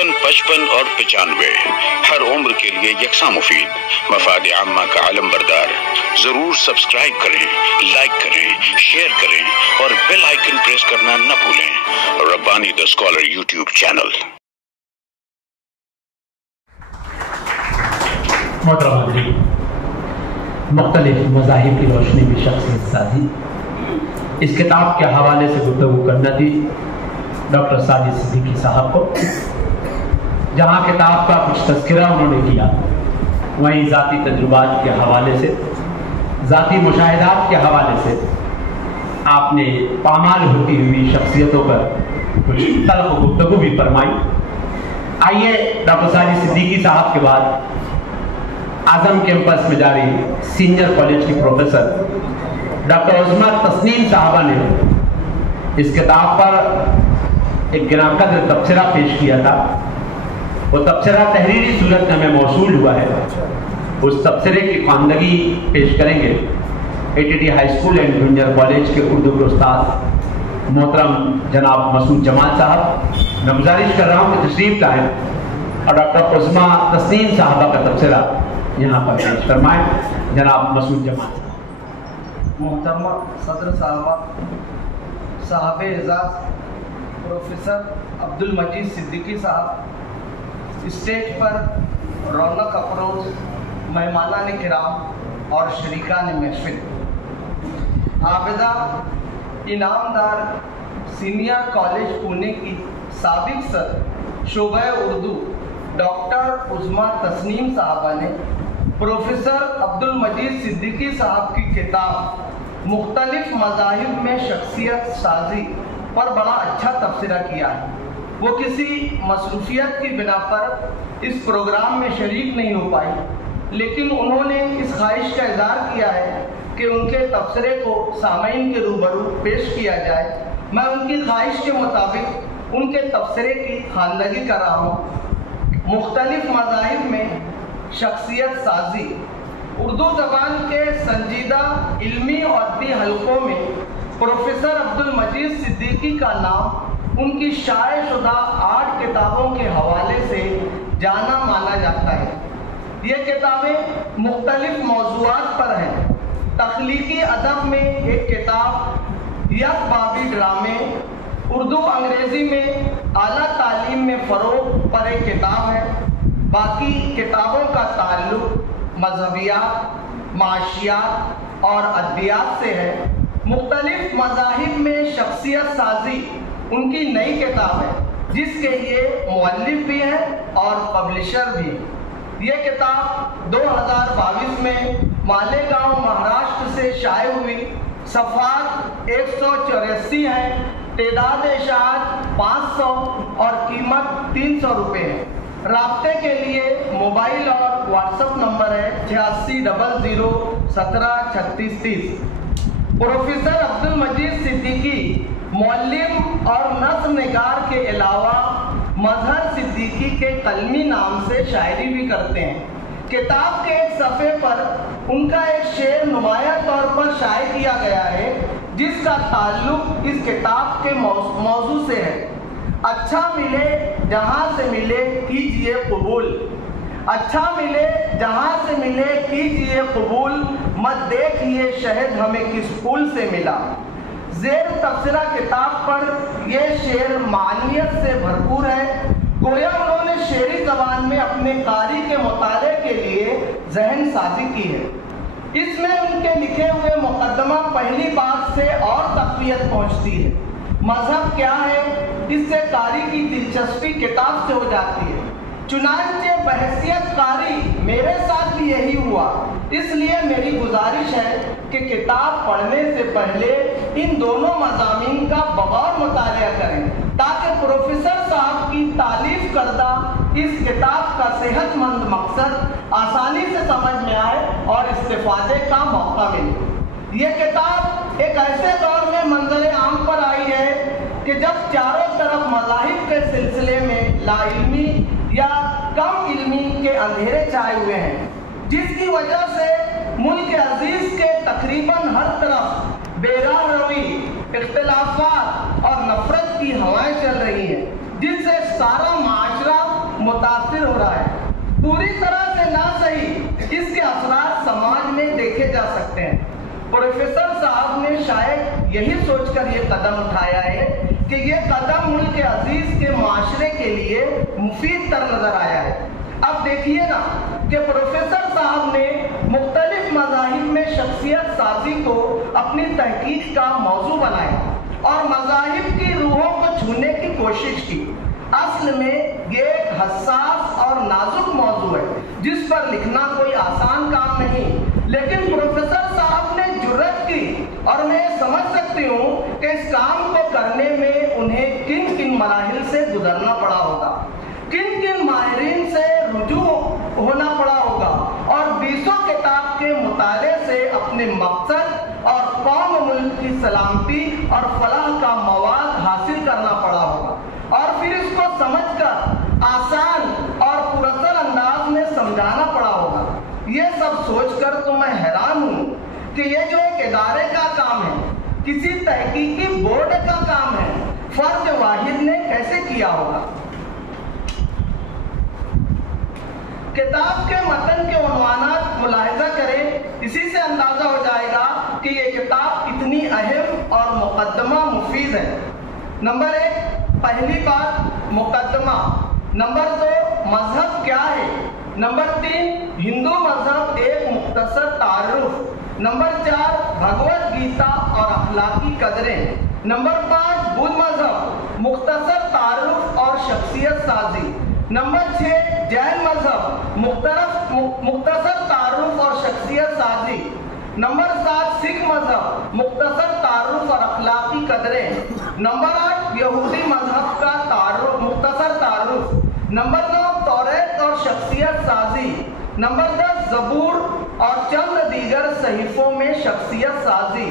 55 55 और 95। हर उम्र के लिए यकसा मुफीद, मफाद आम्मा का आलम बरदार। जरूर सब्सक्राइब करें, लाइक करें, शेयर करें और बेल आइकन प्रेस करना न भूलें। Rabbani the scholar YouTube channel. मुख्तलिफ मज़ाहिब की रोशनी में शख्सियत साजी, इस किताब के हवाले से गुफ्तगू करना थी डॉक्टर साजिद सिद्दीकी साहब को। जहाँ किताब का कुछ तज़किरा उन्होंने किया, वहीं ज़ाती तजुर्बात के हवाले से, ज़ाती मुशाहिदात के हवाले से आपने पामाल होती हुई शख्सियतों पर कुछ तल्ख़ गुफ्तगू भी फरमाई। आइए डॉक्टर साजिद सिद्दीकी साहब के बाद आज़म कैंपस में जारी सीनियर कॉलेज की प्रोफेसर डॉक्टर उज़्मा तस्नीम साहबा ने इस किताब पर एक गिराकद तबसरा पेश किया था। वो तबसरा तहरीरी सूरत में हमें मौसूल हुआ है। उस तबसरे की ख़वानदगी पेश करेंगे ATT high school and junior college के उर्दू के उस्ताद मोहतरम जनाब मसूद जमाल साहब। मैं गुजारिश कर रहा हूँ कि तशरीफ लाएं और डॉक्टर उज़्मा तस्नीम साहबा का तबसरा यहाँ पर पेश फरमाएं। जनाब मसूद जमाल। मोहतरमा सदर साहबा, साहब एजाज प्रोफेसर अब्दुल मजीद सिद्दीकी साहब, स्टेज पर रौनक अफरोज मेहमानान किराम और शरीकान महफिल, आबिदा इनामदार सीनियर कॉलेज पुणे की साबिक सर शोबा उर्दू डॉक्टर उज़्मा तस्नीम साहबा ने प्रोफेसर अब्दुल मजीद सिद्दीकी साहब की किताब मुख्तलिफ मज़ाहिब में शख्सियत साजी पर बड़ा अच्छा तबसरा किया है। वो किसी मसरूफियत की बिना पर इस प्रोग्राम में शरीक नहीं हो पाई, लेकिन उन्होंने इस ख्वाहिश का इज़हार किया है कि उनके तबसरे को सामईन के रूबरू पेश किया जाए। मैं उनकी ख्वाहिश के मुताबिक उनके तबसरे की ख़वानदगी कर रहा हूँ। मुख्तलिफ मज़ाहिब में शख्सियत साजी। उर्दू ज़बान के संजीदा इल्मी और अदबी हलकों में प्रोफेसर अब्दुल मजीद सिद्दीकी का नाम उनकी शाये शुदा 8 किताबों के हवाले से जाना माना जाता है। ये किताबें मुख्तलिफ मौज़ूआत पर हैं। तख्लीकी अदब में एक किताब यक बाबी ड्रामे, उर्दू अंग्रेज़ी में आला तालीम में फ़रोग़ पर एक किताब है। बाकी किताबों का ताल्लुक़ मज़हबियात, माशियात और अदबियात से है। मुख्तलिफ मज़ाहिब में शख्सियत साजी उनकी नई किताब है, जिसके ये मुअल्लिफ भी हैं और पब्लिशर भी। ये किताब 2022 में मालेगांव महाराष्ट्र से शाये हुई। सफ़हात 184 हैं, तादाद इशाअत 500 और कीमत 300 रुपये है। राब्ते के लिए मोबाइल और व्हाट्सएप नंबर है 8600173630। प्रोफेसर अब्दुल मजीद सिद्दीकी मुअल्लिम और नस्र निगार के अलावा मजहर सिद्दीकी के कलमी नाम से शायरी भी करते हैं। किताब के एक सफ़े पर उनका एक शेर नुमाया तौर पर शाये किया गया है, जिसका ताल्लुक़ इस किताब के मौजू से है। अच्छा मिले जहाँ से मिले कीजिए कबूल, अच्छा मिले जहाँ से मिले कीजिए कबूल, मत देखिए शहद हमें किस फूल से मिला। ज़ेर तबसरा किताब पर यह शेर मानियत से भरपूर है। गोया उन्होंने शेरी ज़बान में अपने कारी के मुताले के लिए जहन साजी की है। इसमें उनके लिखे हुए मुकदमा पहली बात से और तक़वियत पहुँचती है। मजहब क्या है, इससे कारी की दिलचस्पी किताब से हो जाती है। चुनांचे बहसियत कारी मेरे साथ भी यही हुआ, इसलिए मेरी गुजारिश है कि किताब पढ़ने से पहले इन दोनों मज़ामीन का बग़ौर मुताला करें, ताकि प्रोफेसर साहब की तालीफ करदा इस किताब का सेहतमंद मकसद आसानी से समझ में आए और इस्तेफादे का मौका मिले। ये किताब एक ऐसे दौर में मंजर आम पर आई है कि जब चारों तरफ मज़ाहिब के सिलसिले में लाइल्मी या कम इल्मी के अंधेरे छाए हुए हैं, जिसकी वजह से मुल्क अजीज के तकरीबन हर तरफ बेराह रवी, इख्तिलाफात और नफरत की हवाएं चल रही हैं, जिससे सारा माशरा متاثر ہو رہا ہے، پوری طرح سے نہ صحیح اس کے اثرات سماج میں دیکھے جا سکتے ہیں۔ پروفیسر صاحب نے شاید یہی سوچ کر یہ قدم اٹھایا ہے کہ یہ قدم ملک عزیز کے معاشرے کے لیے مفید تر نظر آیا ہے۔ اب دیکھیے نا کہ پروفیسر صاحب نے مختلف مذاہب میں شخصیت سازی کو اپنی تحقیق کا موضوع بنایا اور مذاہب کی روحوں کو چھونے کی کوشش کی۔ اصل میں یہ ایک حساس اور نازک موضوع ہے جس پر لکھنا کوئی آسان کام نہیں، لیکن پروفیسر صاحب نے جرأت کی اور میں سمجھ سکتی ہوں کہ اس کام کو کرنے میں انہیں کن کن مراحل سے گزرنا پڑا ہوگا، کن کن ماہرین سے رجوع ہونا پڑا ہوگا اور بیسوں کتاب کے مطالعے سے اپنے مقصد اور قوم ملک کی سلامتی اور فلاح کا مواد حاصل کرنا پڑا ہوگا اور پھر اس کو سمجھ کر آسان اور پراثر انداز میں سمجھانا پڑا ہوگا۔ یہ سب سوچ کر تو میں حیران ہوں کہ یہ جو ایک ادارے کا کام ہے، کسی تحقیقی بورڈ کا کام ہے، فرد واحد نے کیسے کیا ہوگا۔ کتاب کے متن کے عنوانات ملاحظہ کریں، اسی سے اندازہ ہو جائے گا کہ یہ کتاب کتنی اہم اور مقدمہ مفید ہے۔ نمبر 1، پہلی بات مقدمہ۔ نمبر 2، مذہب کیا ہے۔ نمبر 3، ہندو مذہب ایک مختصر تعارف۔ نمبر 4، بھگوت گیتا اور اخلاقی قدریں۔ نمبر 5، بدھ مذہب مختصر تعارف اور شخصیت سازی۔ نمبر 6، جین مذہب مختصر تعارف اور شخصیت سازی۔ نمبر 7، سکھ مذہب مختصر تعارف اور اخلاقی قدریں۔ نمبر 8، یہودی مذہب کا مختصر تعارف۔ نمبر 9، توریت اور شخصیت سازی۔ نمبر 10، زبور اور چند دیگر صحیفوں میں شخصیت سازی۔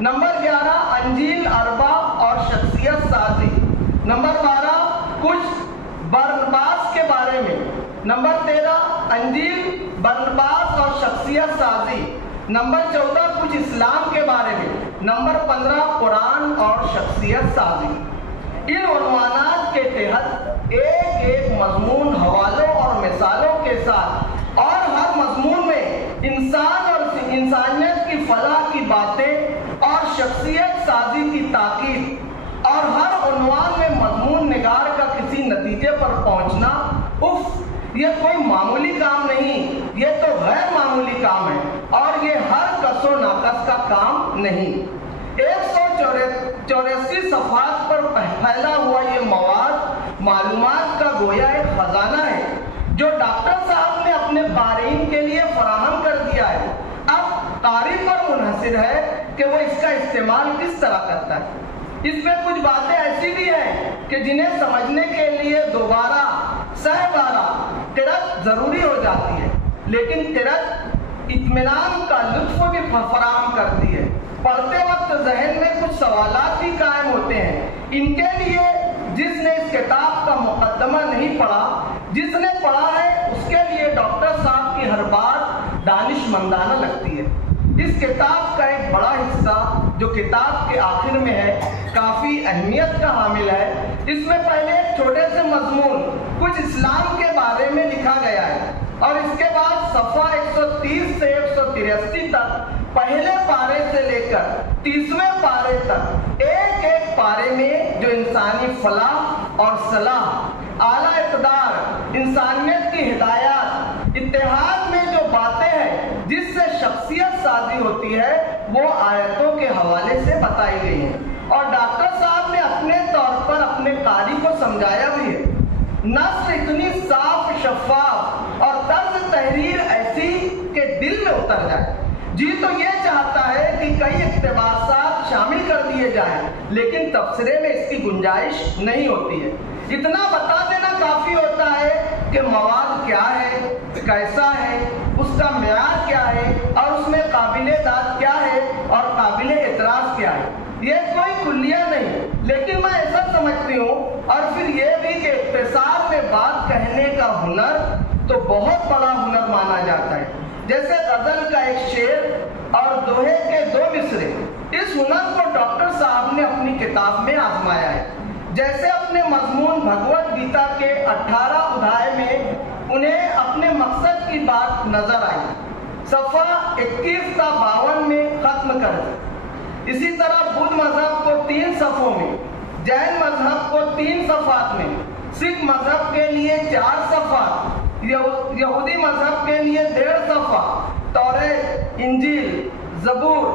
نمبر 11، انجیل اربع اور شخصیت سازی۔ نمبر 12، کچھ برنباس کے بارے میں۔ نمبر 13، انجیل، برنباس اور شخصیت سازی۔ نمبر 14، کچھ اسلام کے بارے میں۔ نمبر 15، قرآن اور شخصیت سازی۔ ان عنوانات کے تحت ایک ایک مضمون حوالوں اور مثالوں کے ساتھ اور ہر مضمون میں انسان اور انسانیت کی فلاح کی باتیں اور شخصیت سازی کی تاکید، اور ہر عنوان میں مضمون نگار کا کسی نتیجے پر پہنچنا، یہ کوئی معمولی کام نہیں، یہ تو غیر معمولی کام ہے اور یہ ہر کس و ناقص کا کام نہیں۔ 184 صفحات پر پھیلا ہوا یہ مواد معلومات کا گویا ایک خزانہ ہے جو ڈاکٹر صاحب نے اپنے قارئین کے لیے فراہم کر دیا ہے۔ اب قاری پر منحصر ہے کہ وہ اس کا استعمال کس طرح کرتا ہے۔ اس میں کچھ باتیں ایسی بھی ہیں کہ جنہیں سمجھنے کے لیے دوبارہ سہ بارہ قرأت ضروری ہو جاتی ہے، لیکن قرأت اطمینان کا لطف بھی فراہم کرتی ہے۔ پڑھتے وقت ذہن میں کچھ سوالات بھی قائم ہوتے ہیں۔ ان کے لیے جس نے اس کتاب کا مقدمہ نہیں پڑھا، جس نے پڑھا ہے اس کے لیے ڈاکٹر صاحب کی ہر بات دانش مندانہ لگتی ہے۔ اس کتاب کا ایک بڑا حصہ جو کتاب کے آخر میں ہے کافی اہمیت کا حامل ہے۔ اس میں پہلے ایک چھوٹے سے مضمون کچھ اسلام کے بارے میں لکھا گیا ہے اور اس کے بعد صفحہ 130 سے 183 تک پہلے پارے سے لے کر 30ویں پارے تک ایک ایک پارے میں جو انسانی فلاح اور صلاح، اعلیٰ اقدار، انسانیت کی ہدایات، اتحاد میں جو باتیں ہیں جس سے شخصیت سازی ہوتی ہے وہ آیتوں کے حوالے سے بتائی گئی ہیں، اور ڈاکٹر صاحب نے اپنے طور پر اپنے قاری کو سمجھایا بھی ہے۔ نثر اتنی صاف، شفاف اور طرز تحریر ایسی کہ دل میں اتر جائے۔ جی تو یہ چاہتا ہے کہ کئی اقتباسات شامل کر دیے جائیں، لیکن تبصرے میں اس کی گنجائش نہیں ہوتی ہے۔ اتنا بتا دینا کافی ہوتا ہے کہ مواد کیا ہے، کیسا ہے، اس کا معیار کیا ہے اور اس میں قابل داد کیا ہے اور قابل اعتراض کیا ہے۔ یہ کوئی کلیہ نہیں، لیکن میں ایسا سمجھتی ہوں، اور پھر یہ بھی کہ اختصار میں بات کہنے کا ہنر تو بہت بڑا ہنر مانا جاتا ہے، جیسے غزل کا ایک شعر اور دوہے کے 2 مصرے۔ اس ہنر کو ڈاکٹر صاحب نے اپنی کتاب میں آزمایا ہے۔ जैसे अपने मजमून भगवत गीता के 18 अध्याय में उन्हें अपने मकसद की बात नजर आई, सफा 21 का 52 में खत्म कर दी। इसी तरह बुद्ध मजहब को 3 सफों में, जैन मजहब को 3 सफात में, सिख मजहब के लिए 4 सफात, यहूदी मजहब के लिए 1.5 सफा, तौरेत, इंजील, जबूर,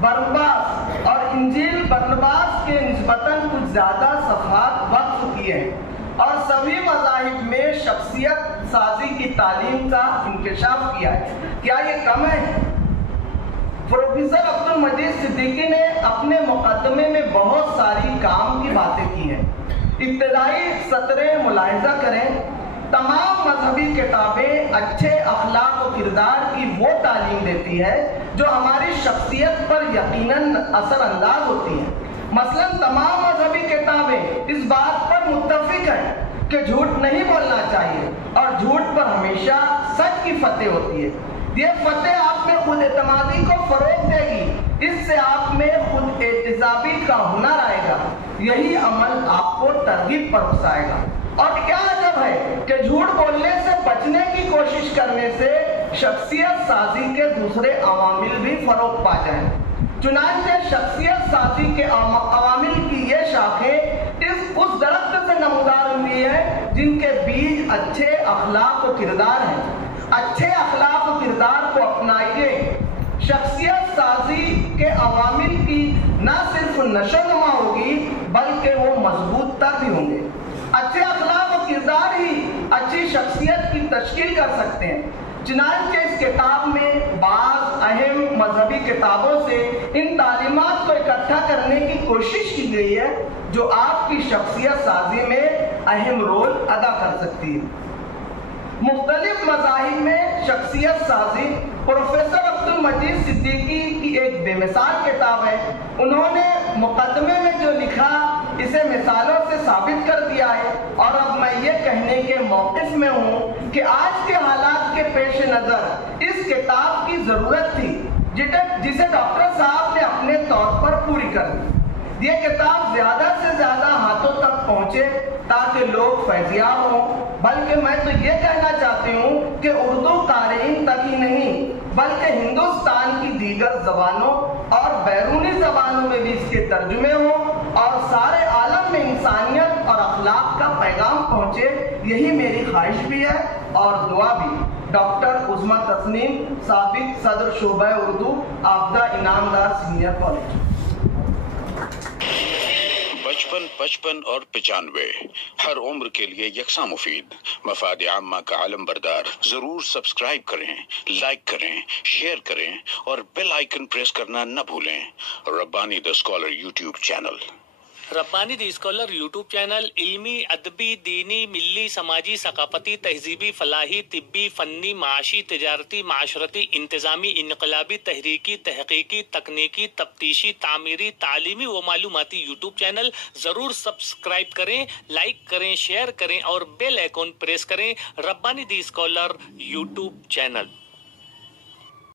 बरनबास और इंजील बरनबास के निस्बतन कुछ ज्यादा सफात वक्फ किए हैं और सभी मज़ाहिब में शख्सियत साजी की तालीम का इंकशाफ किया है। क्या ये कम है? प्रोफेसर अब्दुल मजीद सिद्दीकी ने अपने मुकदमे में बहुत सारी काम की बातें की हैं। इब्तदाई सतरें मुलाहिजा करें, तमाम मजहबी किताबें अच्छे अखलाक और किरदार की वो तालीम देती है जो हमारी शख्सियत पर यकीनन असरअंदाज होती है। मसलन तमाम मजहबी किताबें इस बात पर मुत्तफिक हैं कि झूठ नहीं बोलना चाहिए और झूठ पर हमेशा सच की फतेह होती है। ये फतेह आप में खुद एतमादी को फरोग देगी, इससे आप में खुद एहतिसाबी का हुनर आएगा, यही अमल आपको तरगीब पर उकसाएगा। और क्या अजब है कि झूठ बोलने से बचने की कोशिश करने से शख्सियत साजी के दूसरे अवामिल भी फरोग पा जाएं। चुनांचे शख्सियत साजी के अवामिल की ये शाखें उस दरख्त से नमूदार हुई है जिनके बीज अच्छे अखलाक और किरदार हैं। अच्छे अखलाक और किरदार को अपनाइए, शख्सियत साजी के अवामिल की न सिर्फ नशोनुमा होगी बल्कि वो मजबूत तर भी होंगे। अच्छे अखलाक और किरदार ही अच्छी शख्सियत की तश्कील कर सकते हैं। चुनांचे इस किताब में बाज़ अहम मजहबी किताबों से इन तालीमात को इकट्ठा करने की कोशिश की गई है जो आपकी शख्सियत साजी में अहम रोल अदा कर सकती है। मुख्तलिफ मज़ाहिब में शख्सियत साजी प्रोफेसर अब्दुल मजीद सिद्दीकी की एक बेमिसाल किताब है। उन्होंने मुकदमे में जो लिखा इसे मिसालों से साबित कर दिया है और अब मैं ये कहने के मौक़िफ़ में हूँ कि आज के हालात के पेश नज़र इस किताब की ज़रूरत थी जिसे डॉक्टर साहब ने अपने तौर पर पूरी कर दी। ये किताब ज़्यादा से ज़्यादा हाथों तक पहुँचे ताकि लोग फैज़याब हों, बल्कि मैं तो ये कहना चाहती हूँ कि उर्दू क़ारीन तक ही नहीं बल्कि हिंदुस्तान की दीगर ज़बानों और बैरूनी ज़बानों में भी इसके तर्जुमे हों और सारे आलम में इंसानियत और अखलाक का पैगाम पहुँचे, यही मेरी ख्वाहिश भी है और दुआ भी। डॉक्टर उस्मा तस्नीम, साबिक सदर शोबा उर्दू, आपदा इनामदार सीनियर कॉलेज। 55, 55 और 95 हर उम्र के लिए यकसा मुफीद। मफाद आम्मा का आलम बरदार। जरूर सब्सक्राइब करें, लाइक करें, शेयर करें और बेल आइकन प्रेस करना न भूलें। Rabbani the scholar YouTube channel. Rabbani the scholar YouTube channel इल्मी, अदबी, दीनी, मिल्ली, समाजी, सकाफती, तहजीबी, फलाही, तिब्बी, फन्नी, माशी, तिजारती, माशरती, इंतजामी, इनकलाबी, तहरीकी, तहकीकी, तकनीकी, तफ्तीशी, तामीरी, तालीमी व मालूमाती यूट्यूब चैनल जरूर सब्सक्राइब करें, लाइक करें, शेयर करें और बेल आइकन प्रेस करें। Rabbani the scholar YouTube channel.